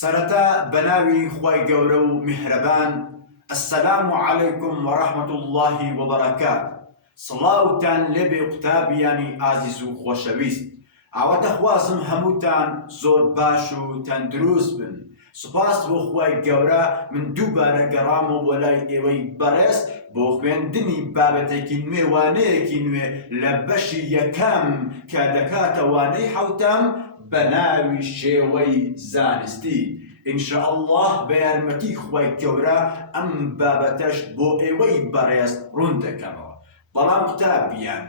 سرتا بناوي خوای گەورە و میهرەبان السلام عليكم ورحمة الله وبركاته سڵاوتان لێبێ قوتابیانی ئازیز و خۆشەویست ئاواتە خوازم هەمووتان زۆر باش و تەندروست بن سوپاس بۆ خوای گەورە من دووبارە گەڕامەوە بۆ لای ئێوەی بەڕێز بۆ خوێندنی بابەتێکی نوێ وانەیەکی نوێ لە بەشی یەکەم کە دەکاتە وانەی حەوتەم بە ناوی شێوەی زانستی ئینشاءالله بە یارمەتی خوای گەورە ئەم بابەتەش بۆ ئێوەی بەڕێز ڕوون دەکەمەوە بەڵام قوتابیان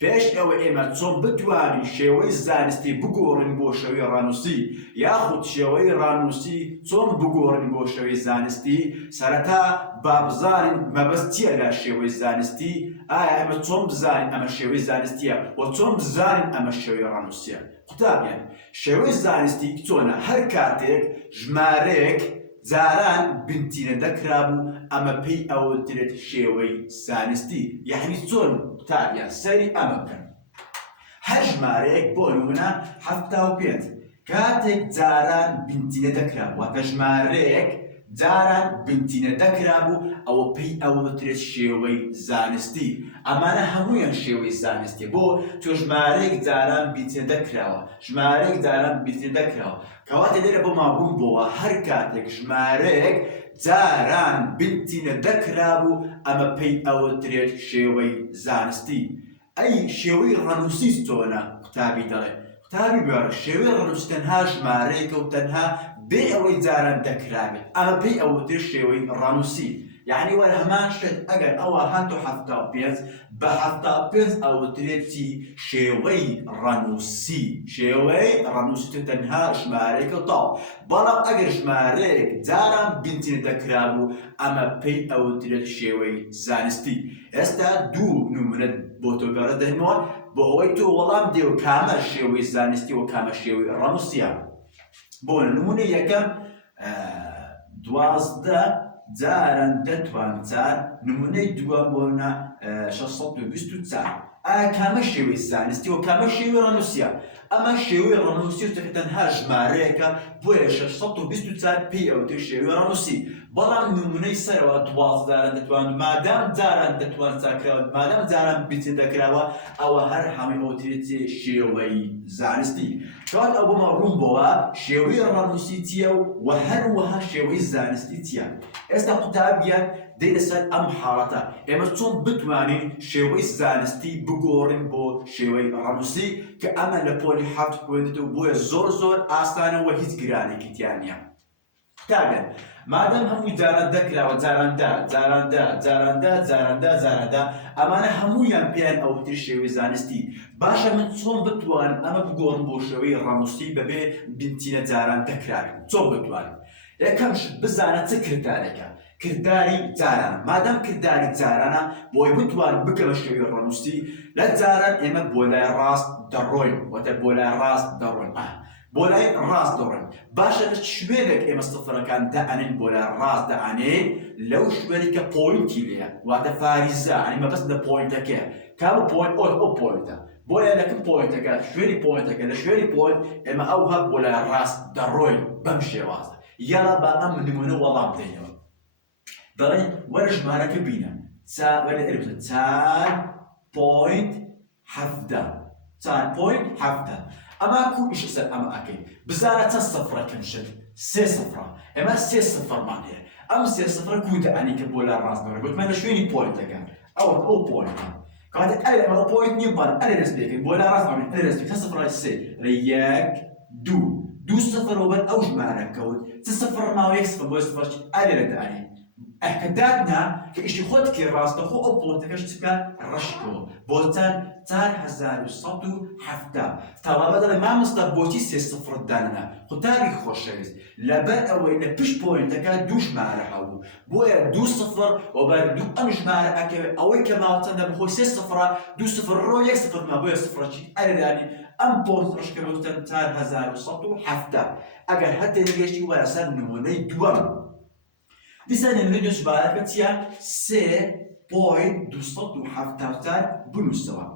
پێش ئەوە ئێمە چۆن بتوانین شێوەی زانستی بگۆڕین بۆ شێوەی ڕانووسی یاخود شێوەی ڕانووسی چۆن بگۆڕین بۆ شێوەی زانستی سەرەتا با بزانین مەبەست چییە لە شێوەی زانستی ئایا ئێمە چۆن بزانین ئەمە شێوەی زانستیە و چۆن بزانین ئەمە شێوەی ڕانووسیە قوتابیان شێوەی زانستی چۆنە هەر کاتێک ژمارەیەک جاران بنتینە دەکرابوو ئەمە پێی ئەوەترێت شێوەی زانستی یعنی چۆن قوتابیان سەری ئەمە بکەن هەر ژمارەیەک بۆ نمونە 75 کاتێک جاران بنتینە دەکرابوو واتە ژمارەیەک جاران بنتینە دەکرابوو ئەوە پێی ئەوەترێت شێوەی زانستی ئەمانە هەموویان شێوەی زانستی بۆ تۆ ژمارەیەک جاران بنتینە دەکراوە ژمارەیەک جاران بنتینە دەکراوە کەواتە لێرە بۆ مابووم بۆوە هەر کاتێک ژمارەیەک جاران بنتینە دەکرابوو ئەمە پێی ئەوەترێت شێوەی زانستی ئەی شێوەی ڕەنووسی چۆنە قوتابی دەڵێ قوتابی بێڕە شێوەی ڕەنووسی تەنها ژمارەیەکە و تەنها بێ ئەوەی جاران دەکرابێت ئەمە پێی ئەوەترێت شێوەی ڕەنووسی یعنی وەرە هەمان شت ئەگەر ئەوە هاتۆ 75 بە 75 ئەوەترێتی شێوەی ڕەنووسی شێوەی ڕەنووسی تەنها ژمارەیەکە تاو بەڵام ئەگەر ژمارەیەک جاران بنتینە دەکرابوو ئەمە پێی ئەوەترێت شێوەی زانستی ئێستا دوو نمونە بۆ تۆ گەڕە دەهێنەوە بۆ ئەوەی تۆ وەڵام دێ و کامە شێوەی زانستی و کامە شێوەی ڕەنووسیە بۆ نمونە یەکەم 12 جاران دەتوان چار نمونەی دووەم بۆنە 624 ئایا کامە شێوەی زانستی و کامە شێوەی ڕەنووسیە ئەمە شێوەی ڕەنووسی و تەنها ژمارەیەکە بۆیە 624 پێی ئەوتر شێوەی ڕەنووسی بەڵام نمونەی سەرەوە 12 جاران دەتوان مادام جاران دەتوان چاکراوە مادام جاران بنتینە دەکراوە ئەوە هەر هەمووی ئەوترێتی شێوەی زانستی کەوات ئەو بۆمە ڕوون بۆوە شێوەی ڕەنووسی چییە و هەروەها شێوەی زانستی چییە ئێستا قوتابیان دەی لەسەر ئەم حاڵەتە ئێمە چۆن بتوانین شێوەی زانستی بگۆڕین بۆ شێوەی ڕەنووسی کە ئەمە لە پۆلی 7 خوێندێتەوە بۆیە زۆر ئاسانەوە هیچ گرانێکی تیان نییە قوتابیان مادام هەمووی جاران دەکراوە جاراندا ئەمانە هەموویان پێیان ئەوتر شێوەی زانستی باشە من چۆن بتوانم ئەمە بگۆڕم بۆ شێوەی ڕەنووسی بەبێ بنتینە جاران دەکراوێت چۆن بتوانم یەکەم بزانە چ کردارێکە کردداری جارانە مادام کردداری جارانە بۆی بتوان بکەمە شێوەی ڕەنووسی لە جاران ئێمە بۆ لای ڕاست دەڕۆین واتە بۆ لای ڕاست دەڕۆین بۆ لای ڕاست دەڕۆین باشە لە شوێنێک ئێمە سفرەکان دەئەنین بۆ لای ڕاست دەئەنین لەو شوێنێکە پۆینتی لێیە واتە فاریزە ئەنی مەبەست لە پۆینتەکەیە کام پۆینت ئەو پۆینتە بۆیە لەکەم پۆینتەکە شوێنی پۆینتەکە لە شوێنی پۆینت ئێمە ئەو هەب بۆ لای ڕاست دەڕۆین بەم شێوازە یاڵا بە ئەم نمونە وەڵام بدەینەوە دەڵێن وەرە ژمارەکە بینە 4.7 ئەما کو ئیشە سەر ئەمە ئەکەین بزانە چەند سەفرەکەم شت 3 سەفرە ئێمە 3 سەفرمان هەیە ئەم 3 سەفرە کو دەئەنی کە بۆ لای ڕاست دەڕۆین گوتمان لە شوێنی پۆینتەکە ئەو پۆینتە کاتێک ئەمە پۆینت نییە بان ئەلێ دەست پێکەین بۆ لای ڕاست دەڕۆین ئەلێ دەست پێ چەند سەفرای 3 لە 1 2 سەفر وبەر ئەو ژمارە کەوت چ سەفر ماوە 1 سەفر بۆ سەفر ئەلێ دەئەنی ئەکەدادنا کە ئیشی خۆت کێ ڕاستەخۆ ئەو پۆینتەکەش چکە ڕەشکەوە بۆ چەند 4170 تەواوە دەڵێ مامۆستا بۆچی 3 سەفرت داننا قوتابی خۆشەویست لەبەر ئەوەی لە پشت پۆینتەکە دوو ژمارە هەبوو بۆیە 2 سەفر وبەر دوو ئەم ژمارە ئەکەوێت ئەوەی کە ماوە چەندە بخۆی 3 سەفرە 2 سەفر ڕۆ 1 سەفر ما بۆیە سەفرەکی ئەلێدانی ئەم پۆینت ڕەشکەوە چەند 4170 ئەگەر هەتێ نگەشتی وەرە سەر نمونەی دووەم دیسانە نمونەی ژمارەکە چییە 3.270 بنووسەوە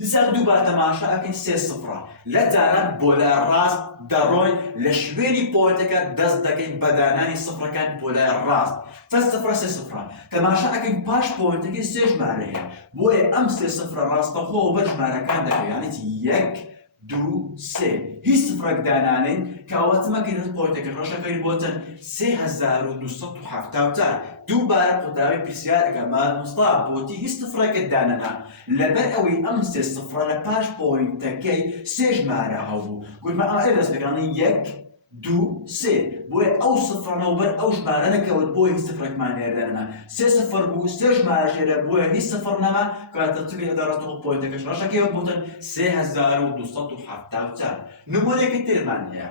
دیسان دووبار تەماشا ئەکەین 3-0 لە جاران بۆ لای ڕاست دەڕۆین لە شوێنی پۆینتەکە دەست دەکەین بە دانانی سفرەکان بۆ لای ڕاست تا 0-3 تەماشا ئەکەین پاش پۆینتەکەی 3 ژمارە هەیە بۆیە ئەم 3-0 ڕاستەخۆ بە ژمارەکان دەکەوێت یانێتی 1 2 3 هیچ سفرەك دانانین کەواتمەکەین هەست پۆینتەکە ڕەشەکەی بۆتن 3274 دووبارە قوتابی پرسیارەکە مامۆستا بۆتی هیچ سفرەکە دانەنا لەبەر ئەوەی ئەم 3-0 لە پاش پۆینتەکەی 3 ژمارە هەبوو گوتمان ئەمە دەست پێکرانی 1 2 3 بۆیە ئەو سفرەنەوە بەر ئەو ژمارە نەکەوت بۆیە هیچ سفرێکمان لێدەنە 3-0 بوو 3 ژمارەشێرە بۆیە هیچ سفر نەما کاتە چکە دەڕاستەوە پۆینتەکەش ڕەشەکەیەوە بوتن 3274 نمونەیەکی ترمان هەیە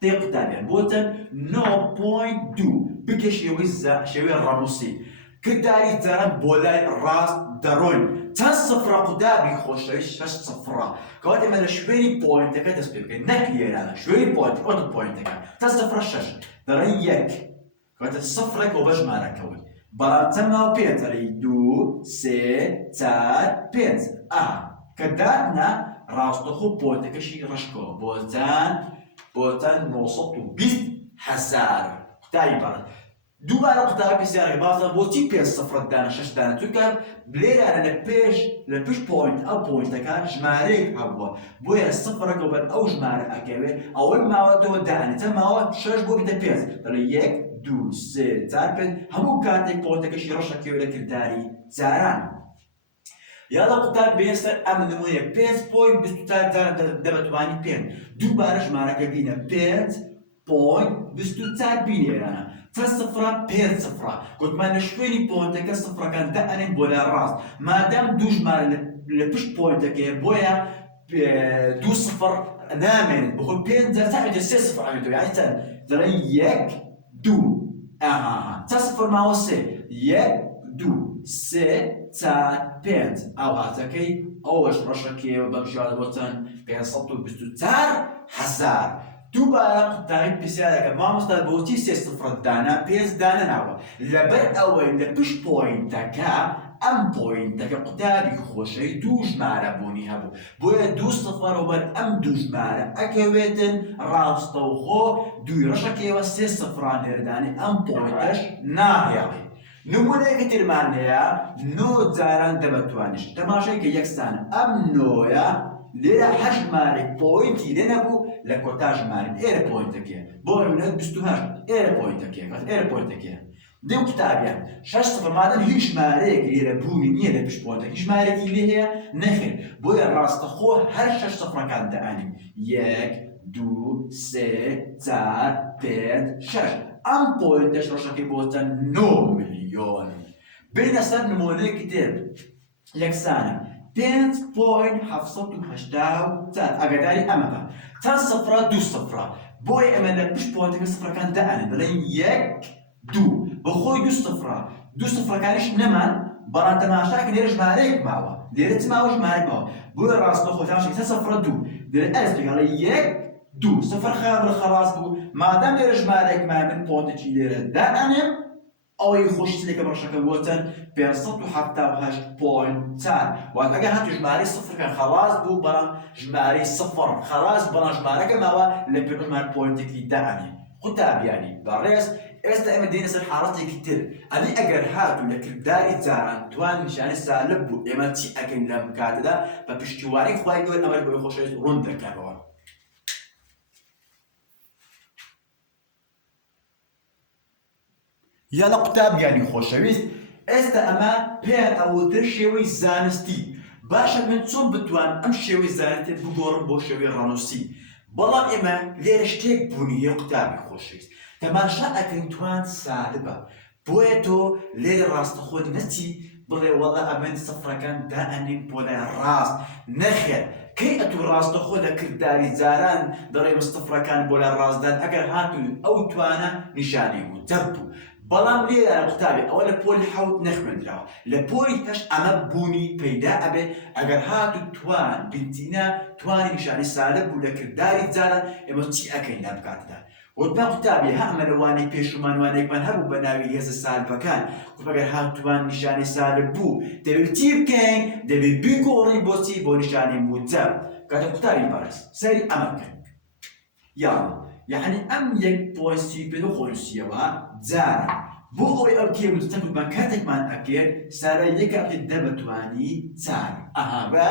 تێ قوتابیان بۆتن 9.2 بکە شێوەی ڕەموسی کردداری جاران بۆ لای ڕاست دەڕۆین چەند سفرە قوتابی خۆشەویست 6-0 کەوات ئێمە لە شوێنی پۆینتەکە دەست پێ بکەین نەک لێرانە شوێنی پۆینتەکە تا 0-6 دەڕێن 1 کەواتە سفرێک بۆ بە ژمارەکەوت بەڵام چەند ماوە 5 دەڕێی 2 3 4 5 کە دادنا ڕاستەخۆ پۆینتەکەشی ڕشکەوە بۆتان 920 قوتابی بەڕێت دووبارە قوتابی پرسیارەکە بازە بۆچی 5-0 دانە 6 دانە چونکە لێرانە لە پێش پۆینت ئەو پۆینتەکە ژمارەیەک هەبووە بۆیە سفرەکە بەر ئەو ژمارە ئەکەوێت ئەوەی ماوەتەوە دانێت چەند ماوە 6 بۆ بێتە 5 دەڵێ 1 2 3 4 5 هەموو کاتێک پۆینتەکەشی ڕەشەکەوێت لە کردداری جاران یاڵە قوتاب بێنسەر ئەم نمونەیە 5.24 دەبەتوانی پێن دووبارە ژمارەکە بینە 5.24 بینێرانە تا 0-5 گوتمان لە شوێنی پۆینتەکە سفرەکان دەئەنێن بۆ لای ڕاست مادام دوو ژمارە لە پشت پۆینتەکەیە بۆیە 2-0 نامێنێت بخۆ 5 تا 3-0 ئەوێتەوە یانی چەند دەڵێن 1 2 تا 0 ماوە 3 1 2 3 4 5 ئەو هاتەکەی ئەوەش ڕەشەکەیەوە بەم ژیانە بۆتەن 524,000 دووبارە قوتابی پرسیارەکە مامۆستا بۆچی 3-0 دانا 5 دانە ناوە لەبەر ئەوەی لە پشت پۆینتەکە ئەم پۆینتەکە قوتابی خۆشەوی دوو ژمارە بوونی هەبوو بۆیە 2-0 بەر ئەم دوو ژمارە ئەکەوێتن ڕاستەوخۆ دوی ڕەشەکەیەوە 3-0 لێردانی ئەم پۆینتەش ناهێڵێ نمونەیەکی ترمان هەیە 9 جاران دەبەتوانیش تەماشای کە یەکسانە ئەم 9ە لێرە 8 ژمارەی پۆینتی لێ نەبوو لە کۆتا ژمارە ئێرە پۆینتەکەیە بۆ نمونە 28 ئێرە پۆینتەکەیە دێو قوتابیان 6-0 مادەم هیچ ژمارەیەک لێرە بوونی نییە لە پشت پۆینتەکە هیچ ژمارەیەکی لێ هەیە نەخێر بۆیە ڕاستەخۆ هەر 6 سفرەکان دەئەنین 1 2 3 4 5 6 ئەم پۆینتەش ڕەشەکەی بۆتە 9 ملیۆن بینە سەر نمونەیەکی تر یەکسانە 5.784 ئەگەداری ئەمە بە چەند سفرە 2-0 بۆیە ئەمە لە پشت پۆینتەکە سفرەکان دەئەنین دەڵێن 1 2 بەخۆی 2 سفرەکانیش نەمان بەڵام تەماشاکە لێرە ژمارەیەک ماوە لێرە چ ماوە ژمارەیەک ماوە بۆیە ڕاستەخۆ تەماشاکە 0-2 لێرە ئەرز پێکەڵێ 1 2 سفر خەڵاس بوو مادام لێرە ژمارەیەک مای من پۆینتێکی لێرە دائەنێم ئەوەی خۆشتێکە بەڕەشەکە بۆتەن 578.4 واتە ئەگەر هاتوو ژمارەی سفرەکان خەڵاس بوو بەڵام ژمارەی سفر خەڵاس بەڵام ژمارەکە ماوە لە پێش ژمارە پۆینتێکی دائەنێ قوتابیانی بەڕێز ئێستا ئێمە دێنە سەر حاڵەتێکی تر ئەنی ئەگەر هاتوو لە کردداری جاران توان نیشانەی سالب بوو ئێمە چی ئەکەین لەم کاتەدا بە پشتیوانی خوای گەورە ئەمە بۆی خۆشەویست ڕوون دەکەنەوە یاڵە قوتابیانی خۆشەویست ئێستا ئەمە پێیان ئەوتر شێوەی زانستی باشە من چۆن بتوان ئەم شێوەی زانستی بگۆڕم بۆ شێوەی ڕەنووسی بەڵام ئێمە لێرە شتێک بوونی هەیە قوتابی خۆشەویست تەماشا ئەکەین توان سالبە بۆیە تۆ لێرە ڕاستەخۆ نەچی بڵێ وەڵا ئەمەند سفرەکان دائەنین بۆ لای ڕاست نەخێر کەی ئەتوو ڕاستەخۆ لە کردداری جاران دەڵێ مستەفرەکان بۆ لای ڕاستدان ئەگەر هاتوو ئەو توانە نیشانی بوو جەب بوو بەڵام لێرە قوتابی ئەوە لە پۆلی حەوت نەخوێندراوە لە پۆلی هەشت ئەمە بوونی پەیدا ئەبێ ئەگەر هاتوو توان بنتینە توانی نیشانی سالب بوو لە کردداری جاران ئێمە چی ئەکەین لەم کاتەدا وتمان قوتابی هەمەلەوانی پێشمانوانێکمان هەبوو بە ناوی هێزە سالبەکان قوتبەگەر هاتووان نیشانی سالب بوو دەبێت چی بکەین دەبێت بیگۆڕین بۆچی بۆ نیشانی موجب کاتە قوتابی بەڕێز سەری ئەمە بکەین یعنی ئەم یەک پۆیستی پێ خۆنووسیەوە جارە بۆ ئەوەی ئەو کێبوو تەقریبان کاتێکمان ئەکرد سارە یەک ئەبێت دە بەتوانی چار بە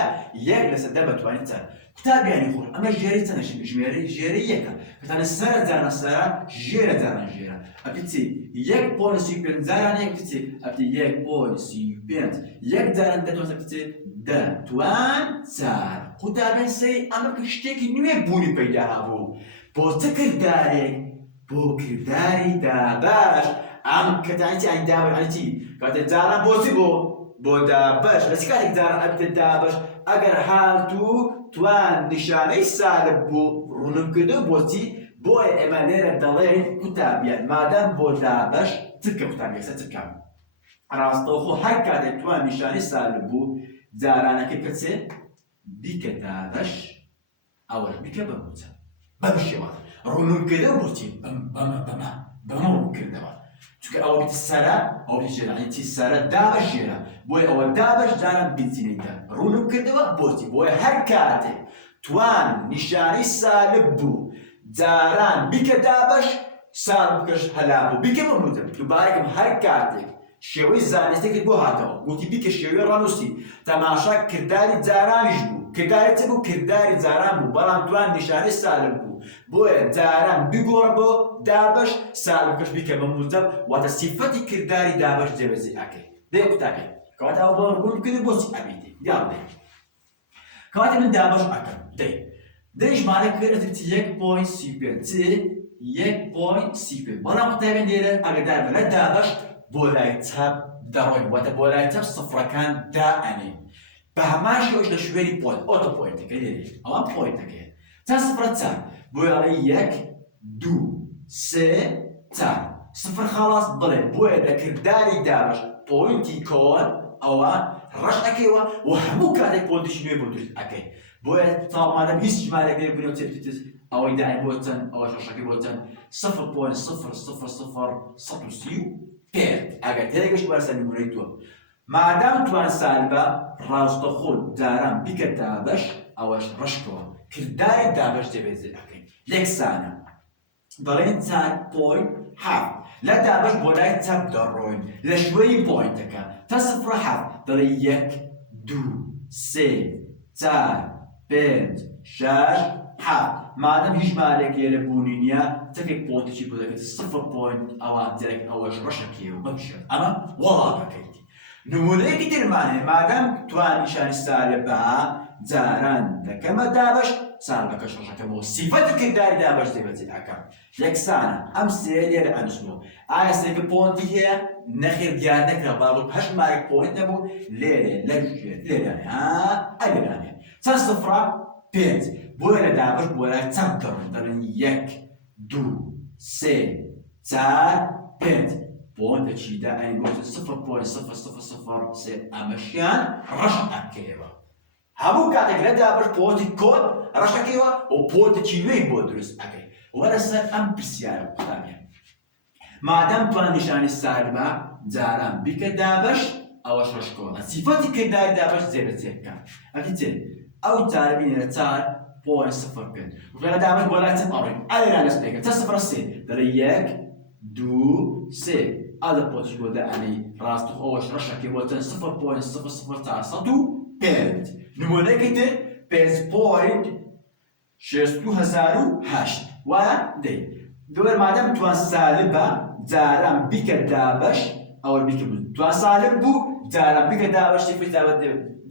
یەک لەسەر دە بەتوانی چار قوتابیانی خۆن ئەمە ژێری چەندە ژێرە یەکە کەتانە سەرە جارە سەرە ژێرە جاران ژێرە ئەبێت چی یەک پۆیسی پێنج جاران یەک چی ئەبێت یەک پۆیسی پێنج یەک جاران دەتوانێت بچێت دەتوان چار قوتابیان سەی ئەمە شتێکی نوێ بوونی پەیدا هەبوو بۆ چ کردارێک بۆ کرداری دابەش ئەم کەتانیی ئەین دابەشی کاتێک جاران بۆچی بۆ دابەش لە چ کاتێک جاران ئەبێت دابەش ئەگەر هاتوو توان نیشانەی سالب بوو ڕوونکردو بۆچی بۆیە ئێمە لێرە دەڵێن قوتابیان مادام بۆ دابەش چکە قوتابیەکسە چکەم ڕاستەوخۆ هەر کاتێک توان نیشانەی سالب بوو جارانەکە کەچێ بیکە دابەش ئەوەش بیکە بە موجب بەم شێوە ڕوونکردو بۆچی بەمە ڕوونکردەوە چونکە ئەوە بیت سەرە ئەو ژێرانی سەرە دابەش ژێرە بۆیە ئەوە دابەش جاران بنچینەیدا ڕوونکردەوە بۆچی بۆیە هەر کاتێک توان نیشانەی سالب بوو جاران بیکە دابەش سالب بکەش هەلا بوو بیکە بە موجب دووبارێکم هەر کاتێک شێوەی زانستێکت بۆ هاتەوە گوتی بیکە شێوەی ڕەنووسی تەماشا کرداری جارانیش بوو کرداری چ بوو کرداری جاران بوو بەڵام توان نیشانەی سالب بوو بۆیە جاران بیگۆڕە بۆ دابەش سالب بکەش بیکە بە موجب واتە سیفەتی کرداری دابەش جێبەجێ ئەکەی دەی قوتابی کەواتە ئەو بۆ ڕوونکردن بۆچی ئەبیتی یاڵ دەی کەواتە من دابەش ئەکەم دەی ژمارە کرد یەک پۆینت سی پێنج یەک پۆینت سی پێنج بەڵام قوتابیان لێرە ئەگەدار بە لە دابەش بۆ لای چەپ دەڕۆین واتە بۆ لای چەپ سفرەکان دائەنین بە هەمان شێوەش لە شوێنی پۆینت ئۆتۆ پۆینتەکە لێرێ ئەوە پۆینتەکەیە چەند سفرە چەند بۆیە ئەڵێ یەک دوو سێ چار سفر خاڵاس بڵێ بۆیە لە کرداری دابەش پۆینتی کۆن ئەوە ڕەش ئەکەیەوە و هەموو کاتێک پۆینتیش نوێ بۆ دروست ئەکەی بۆیە تاڵمادەم هیچ ژمارەێک لێ بنێو چێتیتس ئەوەی داین بۆ چەند ئەوە ڕەشەکەی بۆ چەند صفر پۆینت صفر صفر صفر سەد و سی و پێنج ئەگەر تێگەشت وەرسە نمونەی تۆ مادام توان سالبە ڕاستەخۆ جاران بیکە دابەش ئەوەش ڕەشکەوە کرداری دابەش جێبەجێ ئەکەین یەکسانە دەڵێن چار پۆینت هەفت لە دابەش بۆ لای چەپ دەڕۆین لە شوێنی پۆینتەکە تا سفرە هەفت دەڵێ یەک دوو سێ چار پێنج شەش هەفت مادەم هیچ ژمارەیەک لێرە بوونی نییە چەکێک پۆینتێکی بۆ دەکەێت سفر پۆینت ئەوان جێک ئەوەش ڕەشەکەیەوە بەمشێ ئەمە وەڵامەکەیتی نمونەیەکی ترمانێ مادام توان نیشانی سالبە جاران دەکەمە دابەش سالبەکەش ڕەشەکەمەوە سیفەتی کرداری دابەش جێبەجێ ئەکەم یەکسانە ئەم سێ لێرە ئەنووسمەوە ئایا سێکە پۆینتی هەیە نەخێر دیار نەکرا باڵک هەشت مارێک پۆینت نەبوو لێرێ لە لێرانێ ئەگەرانێ چەند سفرە پێنج بۆیە لە دابەش بۆ لای چەند دەڕۆین دەڵێن یەک دوو سێ چار پێنج پۆینتێکی دائین بۆ صفر پۆینت صفر صفر صفر سێ ئەمەشیان ڕەش ئەکەیەوە هەموو کاتێک لە دابەش پۆینتی کۆن ڕەشەکەیەوە و پۆینتێکی نوێی بۆ دروست ئەکەی وەرە سەر ئەم پرسیارە قوتابیان مادام توان نیشانی سالبە جاران بیکە دابەش ئەوەش ڕەشکۆڵە سیفەتی کرداری دابەش جێبەجێ بکە ئەکەی چێ ئەو جارە بینێرە چار پۆینت صفر پێنج لە دابەش بۆ لای چەند ئەڕۆین ئەلێران لەس پێکە چەند سفرە سێ دەڵێ یەک دوو سێ ئەدە پۆینتیش بۆ دائەنەی ڕاستەخۆ ئەوەش ڕەشەکەی بۆ چەند صفر پۆینت صفر صفر چار سەد و پێنج نمونەیەکی تر پێنج پۆینت شەست و هەزار و هەشت وایە دەی دوێر مادەم توان سالبە جاران بیکە دابەش ئەوە بیکە بوو توان سالب بوو جاران بیکە دابەش سیفەتی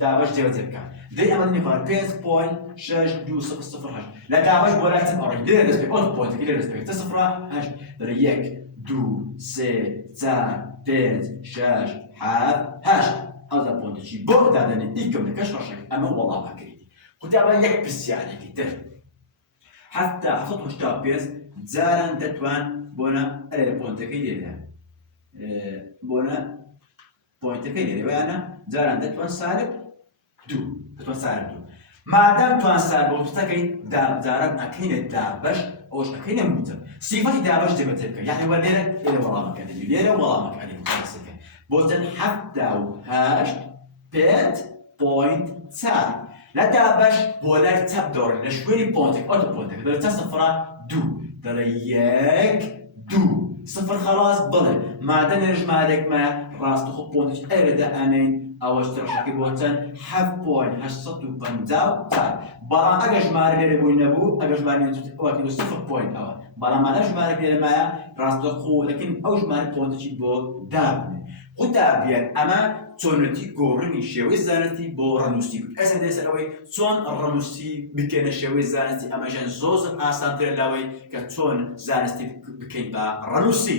دابەش جێبەجێ بکە دەی ئەمە دەنێخوار پێنج پۆینت شەش دوو صفر صفر هەشت لە دابەش بۆ لای چەند ئەڕۆین لێرە دەست پێ ئۆتۆ پۆینتێکی لێرە دەست پێ چەند سفرە هەشت دەڵێ یەک دوو سێ چار پێنج شەش هەفت هەشت ئەودا پۆینتێکی بۆ دادەنێ ئیکەونەکەش ڕەشەکە ئەمە وەڵامەکەیتی قوتابیان یەک پرسیارێکی تر حتا هەفتاد و هەشتا و پێنج جاران دەتوان بۆنە ئەلێرە پۆینتەکەی لێرە بۆنە پۆینتەکەی لێرە وایانە جاران دەتوان سالب دوو دەتوان سالب دوو مادام توان سال بۆتەکەی دابجاران ئەکەینە دابەش ئەوش ئەکەینە موجب سیفەتی دابەش جێبەجێ بکە یعنی وە لێرە وەڵامەکە دەبێت لێرە وەڵامەکە دەبێت بۆتەن 78 پێنج پۆینت چار لە دابەش بۆ لای چەپ دەڕۆین لە شوێنی پۆنتێک ئۆتە پۆنتێک دەڵێت چەند سەفرە دوو دەڵێ یەک دوو سفر خلاص بڵێ مادە لێرە ژمارەیەکمایە ڕاستەخۆ پۆنتێک ئێرەدا ئەنێین ئەوەش ترشەکەی بۆ چەند 7.854 بەڵام ئەگەر ژمارە لێرە بووی نەبوو ئەگەر ژمارە ئەوە 0 پۆینت ئەوە بەڵام مادە ژمارە لێرەمایە ڕاستەخۆ دەکەین ئەو ژمارە پۆنتێکی بۆ دابنێ قوتابیان ئەمە چۆنەتی گۆڕنی شێوەی زانستی بۆ ڕەنووسی ئەسە دەسەر ئەوەی چۆن ڕەنووسی بکەنە شێوەی زانستی ئەمەژەن زۆر ئاسانترە لەوەی کە چۆن زانستی بکەین بە ڕەنووسی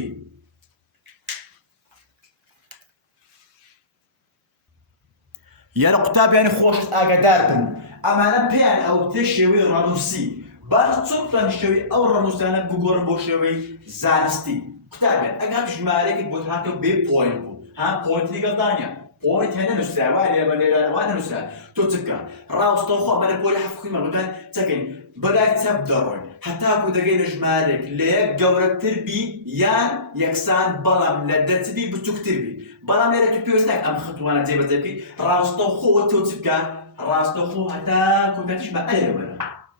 یعنی قوتابیانی خۆشت ئاگادار بن ئەمانە پێیان ئەوتێ شێوەی ڕەنووسی باش چۆن پلان شێوەی ئەو ڕەنووسانە بگۆڕن بۆ شێوەی زانستی قوتابیان ئەگەر ژمارەیەکت بۆ هاتەوە بێ پۆینت بوو ها پۆینت لەگەڵدانە پۆینت هەنە نووسراوە لێرە لێرەوە نەنووسرا تۆ چ بکە ڕاستەوخۆ ئەمە لە پۆلی هەفت مەڵگان چەکەین بەلای چەپ دەڕۆین هەتاکو دەگەینە ژمارێک لە یەک گەورەتر بی یان یەکسان بەڵام لە دەچبی بچووکتر بی بەڵام لێرە تو پێویست ناکە ئەم خەتوانە جێبەجێ بکەیت ڕاستەوخۆ تۆ چ بکە ڕاستەوخۆ هەتاکو کاتیشمە ئەلێرە وەرە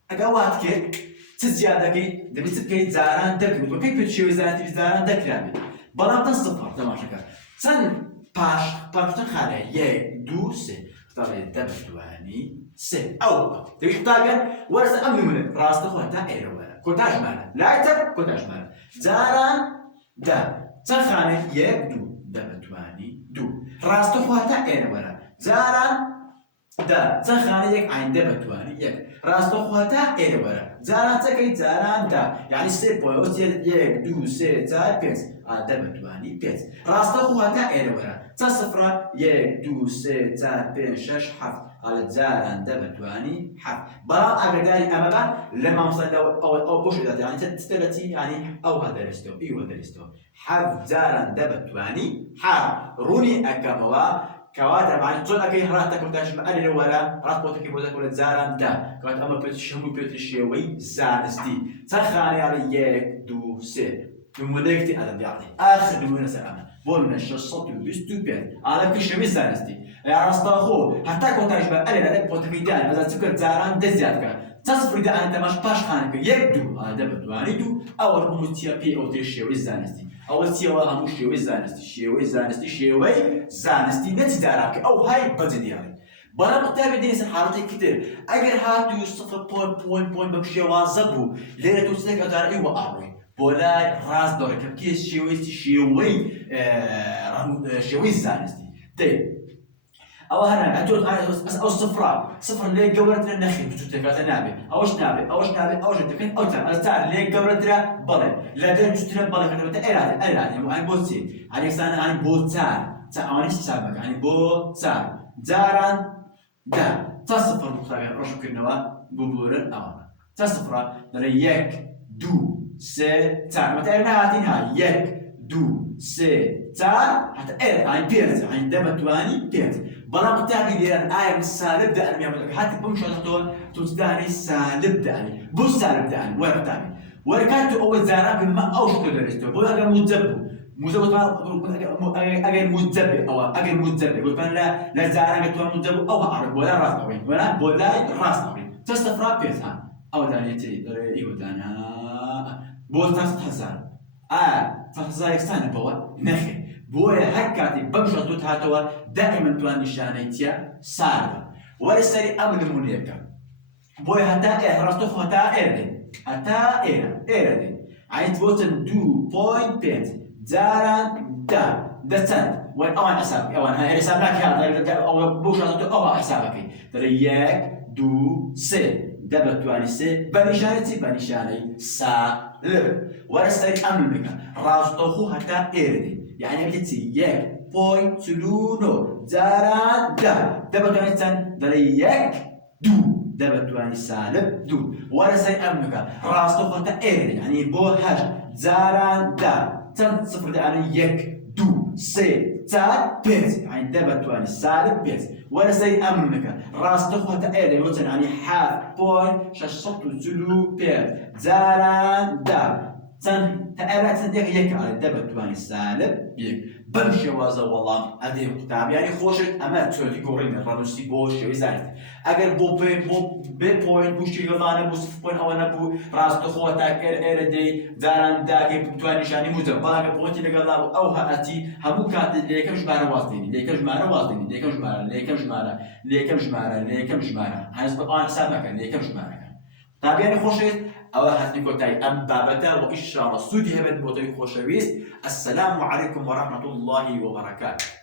ئەگە وات کرد چ زیاد دەکەیت دەبێت چ بکەیت جاران دەکەیت وەکەی پێ شێوەی زانستی جاران دەکرابێت بەڵام تەن سەفەر تەماشەکە چەند پاشتن خانە یەک دوو سێ دەڵێت دەبتوانی سێ ئەو دەبێت قوتابیان وەرزە ئەم نمونە ڕاستەخۆ هەتا ئێرە وەرە کۆتا ژمارە لای چەپ کۆتا ژمارە جاران دا چەند خانە یەک دوو دەبتوانی دوو ڕاستەخۆ هەتا ئێرە وەرە جاران دا چەند خانە یەک ئاین دەبتوانی یەک ڕاستەخۆ هەتا ئێرە وەرە جاران چەکەی جاران دا یعنی سێ پۆینت یەک دوو سێ چار پێنج دەبتوانی پێنج ڕاستەخۆ هەتا ئێرە وەرە چەند سفرە یەک دوو سێ چار پێنج شەش حەفت على جاران دەبتوانی حەفت بەڵام ئاگاداری ئەمە بە لە مامۆستا ئەو بۆشێدا یعنی تەلەتی یعنی ئەو هەدەرستەوە ئیوە دەرستەوە حەفت جاران دەبتوانی حەفت ڕوونی ئەکەمەوە کەواتە معنی چۆن ئەەکەی هەڵاتە کۆتاشمە ئەلێرە وەرە ڕاست بۆتەکەی بۆ دەکەوە لە جاران دا کەوات ئەمە پێتی هەموو پێتی شێوەی زانستی چەند خانەیاڵە یەک دوو سێ نمونەیەکتی ئەدەبیاڵی ئاخر نمونە سەر ئەمە بۆ منە 625 ئالەکە شێوەی زانستی یا ڕاستەوخۆ هەتا کۆتاشمە ئەلێرە بۆتەکەی دان ئەزان چ بکە جاران دە زیاد بکە چەند سفری دائان تەماش پاش خانەکە یەک دوو دەبتوانی دوو ئەوە هەموو چیە پێی ئەوتێ شێوەی زانستی ئەوە چیەوە هەموو شێوەی زانستی شێوەی زانستی نەچی داراکە ئەو های بەجدیاڵی بەڵام قوتابی دێنی سەر حاڵەتێکی تر ئەگەر هاتووی سفر پۆینت بەم شێوازە بوو لێرە تۆ چێک ئەدارەی وە ئاڕۆی بۆ لای ڕاست دەڕێت کە بکێ شێوەی زانستی دەی ئەوە هەر ئەو سفر لێ گەورەترە نەخی بچووتەکاتە نابێت ئەوەش نابێت ئەوەش دەکەین ئەو تا لێ گەورەترە بەڵێ لە دەرچووترە بەڵێ کەتەوەتە ئێرادە ئەوان بۆ چی هەرێکسانە ئەوان بۆ چار ئەوانش حسابەکە ئەنی بۆ چار جاران دا چەند سفر قوتابیان ڕۆشنکردنەوە ببورن ئەوانە چەند سفرە دەڵێ یەک دوو سێ چار مەتای نهاتین ها یەک دوو سێ چار هەتا ئێرە ئاین پێنج ئاین دەبتوانی پێنج بەڵام قوتابی لێران ئایا من سالب دەئەنمی ئەمەکە هاتی بەم شۆزەتەوە تۆ دانی سالب دەئەنی بۆ سالب دەئەنی وەرە قوتابی وەرە کات تۆ ئەوە جاران بێ مە ئەو شتۆ دەرێتەوە بۆ ئەگەر موجب بوو موجب ئەگەر موجب بێ ئەوە ئەگەر موجب بێ گوتمان لە جاران بێت تۆ موجب بوو ئەوە ئاڕێ بۆ لای ڕاست ئەوڕین وەرە بۆ لای ڕاست ئەوڕین چەند سەفرا پێنج ها ئەوە دانێتی دەڵێ ئیوە دانا بۆ 100,000 100,000 یەکسانە بەوە نەخێ بۆیە هەر کاتێک بەم شەزوت هاتەوە دائیمەن توان نیشانەی چیە سارە وەرە سەری ئەم نمونەیەکە بۆیە هەتا ئێرە ڕاستەوخۆ هەتا ئێرە دێن هەتا ئێرە دێن عیت بۆتن 2.5 جاران دا دەچەند وەر ئەوان حساب ئەوان هەیە حساب ناکات ئەوە بۆ شەزوت ئەوە حسابەکەی دەڵێ یەک دوو سێ دەبتوانی سێ بە نیشانەی چی بە نیشانەی سالب وەرە سەری ئەم نمونەکە ڕاستەوخۆ هەتا ئێرە دێن يعني بتي يك بوينت تلونو جاران دا دبتواني تن دلي يك دو دبتواني سالب دو ولا سي أمريكا راستو خطا إيرين يعني بو هاش جاران دا تن صفر دا يعني يك دو سێ چار پێنج یعنی دە بەتوانی سالب پێنج وەرە سەی ئەم بکە ڕاستە خۆتە ئێرە وەچەند ینی حاف پۆین 645 جاران دا چەند تا ئێرە چەندێک یەکە دە بەتوانی سالب یەک بەم شێوازە وەڵام ئەدێ قوتابیانی خۆشت ئەمە چۆتی گۆڕینە ڕەنووسی بۆ شێوەی زانست ئەگەر بۆ بێ پۆین بوشتی گەڵانە بوو سف پۆین ئەوە نەبوو ڕاستە خۆ تا ئێرە دەی جاران داگەی بتوانیشانی موزە بەڵاگە پۆنتی لەگەڵا و ئەو هەئەتی هەموو کاتێک لە یەکەم ژمارە وازدێنی لە یەکەم ژمارە وازدێنی لە یەکەم ژمارە لە یەکەم ژمارە لە یەکەم ژمارە لە یەکەم ژمارە هەنووز بەڵان حساب نەکەن لە یەکەم ژمارەکە قوتابیانی خۆشت ئەوە هەستی کۆتایی ئەم بابەتە و ئینشاءڵڵا سوودی هەبێت بۆ تۆی خۆشەویست. السلام عليكم ورحمة الله وبركاته.